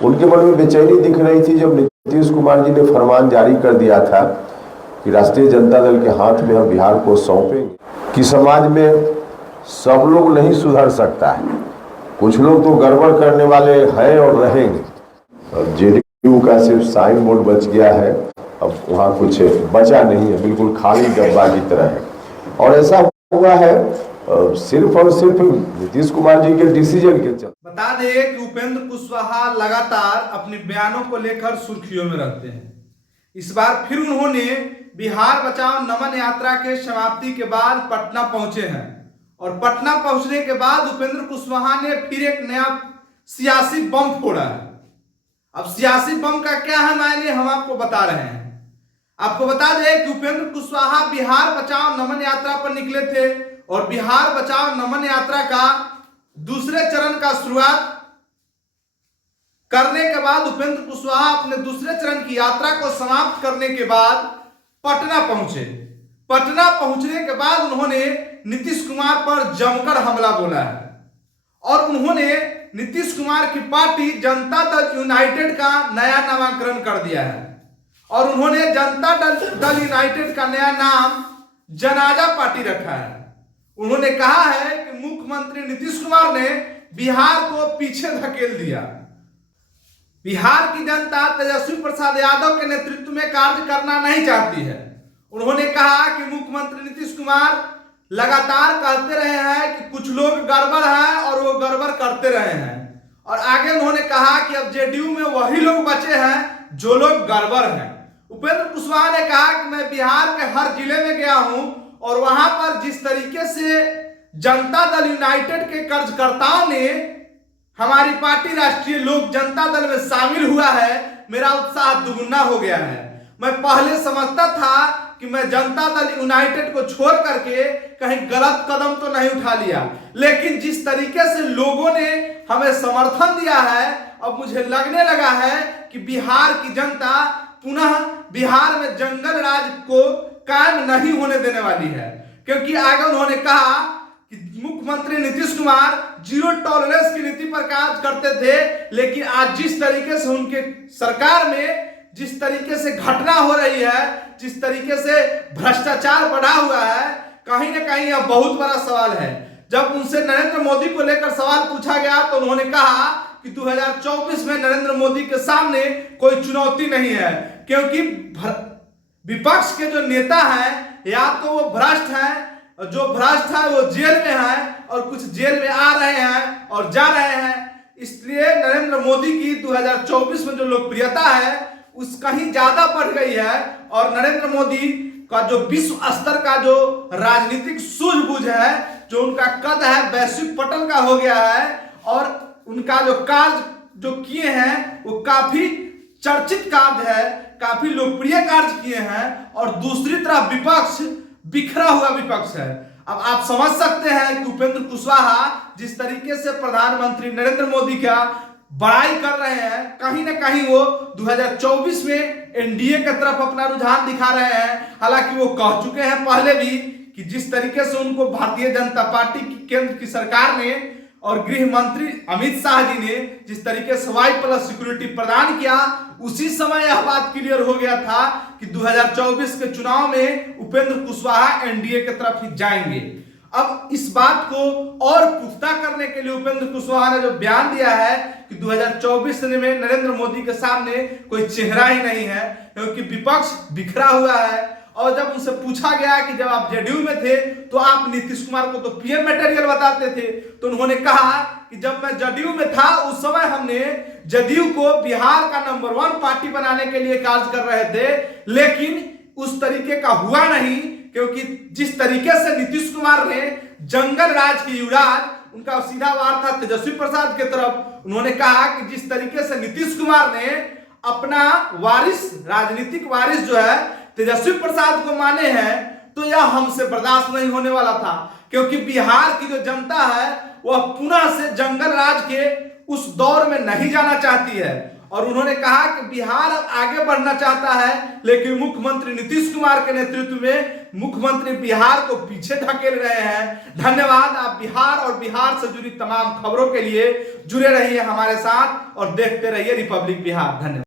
उनके मन में बेचैनी दिख रही थी जब नीतीश कुमार जी ने फरमान जारी कर दिया था कि राष्ट्रीय जनता दल के हाथ में हम बिहार को सौंपेंगे, कि समाज में सब लोग नहीं सुधर सकता है, कुछ लोग तो गड़बड़ करने वाले हैं और रहेंगे। जेडीयू का सिर्फ साइन बोर्ड बच गया है, अब वहाँ कुछ बचा नहीं है, बिल्कुल खाली डब्बा की तरह है। और ऐसा हुआ है सिर्फ और सिर्फ नीतीश कुमार जी के डिसीजन के चलते। बता दें कि उपेंद्र कुशवाहा लगातार अपने बयानों को लेकर सुर्खियों में रहते हैं। इस बार फिर उन्होंने बिहार बचाओ नमन यात्रा के समाप्ति के बाद पटना पहुंचे हैं और पटना पहुंचने के बाद उपेंद्र कुशवाहा ने फिर एक नया सियासी बम फोड़ा है। अब सियासी बम का क्या है मायने हम आपको बता रहे हैं। आपको बता दें कि उपेंद्र कुशवाहा बिहार बचाओ नमन यात्रा पर निकले थे और बिहार बचाओ नमन यात्रा का दूसरे चरण का शुरुआत करने के बाद उपेंद्र कुशवाहा अपने दूसरे चरण की यात्रा को समाप्त करने के बाद पटना पहुंचे। पटना पहुंचने के बाद उन्होंने नीतीश कुमार पर जमकर हमला बोला है और उन्होंने नीतीश कुमार की पार्टी जनता दल यूनाइटेड का नया नामकरण कर दिया है और उन्होंने जनता दल यूनाइटेड का नया नाम जनाजा पार्टी रखा है। उन्होंने कहा है कि मुख्यमंत्री नीतीश कुमार ने बिहार को पीछे धकेल दिया। बिहार की जनता तेजस्वी प्रसाद यादव के नेतृत्व में कार्य करना नहीं चाहती है। उन्होंने कहा कि मुख्यमंत्री नीतीश कुमार लगातार कहते रहे हैं कि कुछ लोग गड़बड़ हैं और वो गड़बड़ करते रहे हैं और आगे उन्होंने कहा कि अब जेडीयू में वही लोग बचे हैं जो लोग गड़बड़ हैं। उपेंद्र कुशवाहा ने कहा कि मैं बिहार के हर जिले में गया हूं और वहां पर जिस तरीके से जनता दल यूनाइटेड के कार्यकर्ताओं ने हमारी पार्टी राष्ट्रीय लोक जनता दल में शामिल हुआ है, मेरा उत्साह दुगुना हो गया है। मैं पहले समझता था कि मैं जनता दल यूनाइटेड को छोड़ करके कहीं गलत कदम तो नहीं उठा लिया, लेकिन जिस तरीके से लोगों ने हमें समर्थन दिया है अब मुझे लगने लगा है कि बिहार की जनता पुनः बिहार में जंगल राज को कायम नहीं होने देने वाली है। क्योंकि आगे उन्होंने कहा कि मुख्यमंत्री नीतीश कुमार जीरो टॉलरेंस की नीति पर कार्य करते थे, लेकिन आज जिस तरीके से उनके सरकार में जिस तरीके से घटना हो रही है, जिस तरीके से भ्रष्टाचार बढ़ा हुआ है, कहीं ना कहीं यह बहुत बड़ा सवाल है। जब उनसे नरेंद्र मोदी को लेकर सवाल पूछा गया तो उन्होंने कहा कि 2024 में नरेंद्र मोदी के सामने कोई चुनौती नहीं है, क्योंकि विपक्ष के जो नेता हैं या तो वो भ्रष्ट हैं, जो भ्रष्ट है वो जेल में है और कुछ जेल में आ रहे हैं और जा रहे हैं। इसलिए नरेंद्र मोदी की 2024 में जो लोकप्रियता है उस कहीं ज्यादा बढ़ गई है और नरेंद्र मोदी का जो विश्व स्तर का जो राजनीतिक सूझबूझ है, जो उनका कद है वैश्विक पटल का हो गया है और उनका जो कार्य जो किए हैं वो काफी चर्चित कार्य है, काफी लोकप्रिय कार्य किए हैं और दूसरी तरफ विपक्ष बिखरा हुआ विपक्ष है। अब आप समझ सकते हैं कि उपेंद्र कुशवाहा जिस तरीके से प्रधानमंत्री नरेंद्र मोदी का बड़ाई कर रहे हैं, कहीं ना कहीं वो 2024 में एनडीए की तरफ अपना रुझान दिखा रहे हैं। हालांकि वो कह चुके हैं पहले भी कि जिस तरीके से उनको भारतीय जनता पार्टी की केंद्र की सरकार ने और गृह मंत्री अमित शाह जी ने जिस तरीके से Y+ सिक्योरिटी प्रदान किया, उसी समय यह बात क्लियर हो गया था कि 2024 के चुनाव में उपेंद्र कुशवाहा एनडीए की तरफ ही जाएंगे। अब इस बात को और पुख्ता करने के लिए उपेंद्र कुशवाहा ने जो बयान दिया है कि 2024 में नरेंद्र मोदी के सामने कोई चेहरा ही नहीं है, क्योंकि विपक्ष बिखरा हुआ है। और जब उनसे पूछा गया कि जब आप जेडीयू में थे तो आप नीतीश कुमार को तो पीएम मटेरियल बताते थे, तो उन्होंने कहा कि जब मैं जेडीयू में था उस समय हमने जेडीयू को बिहार का नंबर 1 पार्टी बनाने के लिए कार्य कर रहे थे, लेकिन उस तरीके का हुआ नहीं, क्योंकि जिस तरीके से नीतीश कुमार ने जंगल राज की युवराज, उनका सीधा वार था तेजस्वी प्रसाद की तरफ। उन्होंने कहा कि जिस तरीके से नीतीश कुमार ने अपना वारिस, राजनीतिक वारिस जो है तेजस्वी प्रसाद को माने हैं, तो यह हमसे बर्दाश्त नहीं होने वाला था, क्योंकि बिहार की जो जनता है वह पुनः से जंगल राज के उस दौर में नहीं जाना चाहती है और उन्होंने कहा कि बिहार अब आगे बढ़ना चाहता है, लेकिन मुख्यमंत्री नीतीश कुमार के नेतृत्व में मुख्यमंत्री बिहार को पीछे धकेल रहे हैं। धन्यवाद। आप बिहार और बिहार से जुड़ी तमाम खबरों के लिए जुड़े रहिए हमारे साथ और देखते रहिए रिपब्लिक बिहार। धन्यवाद।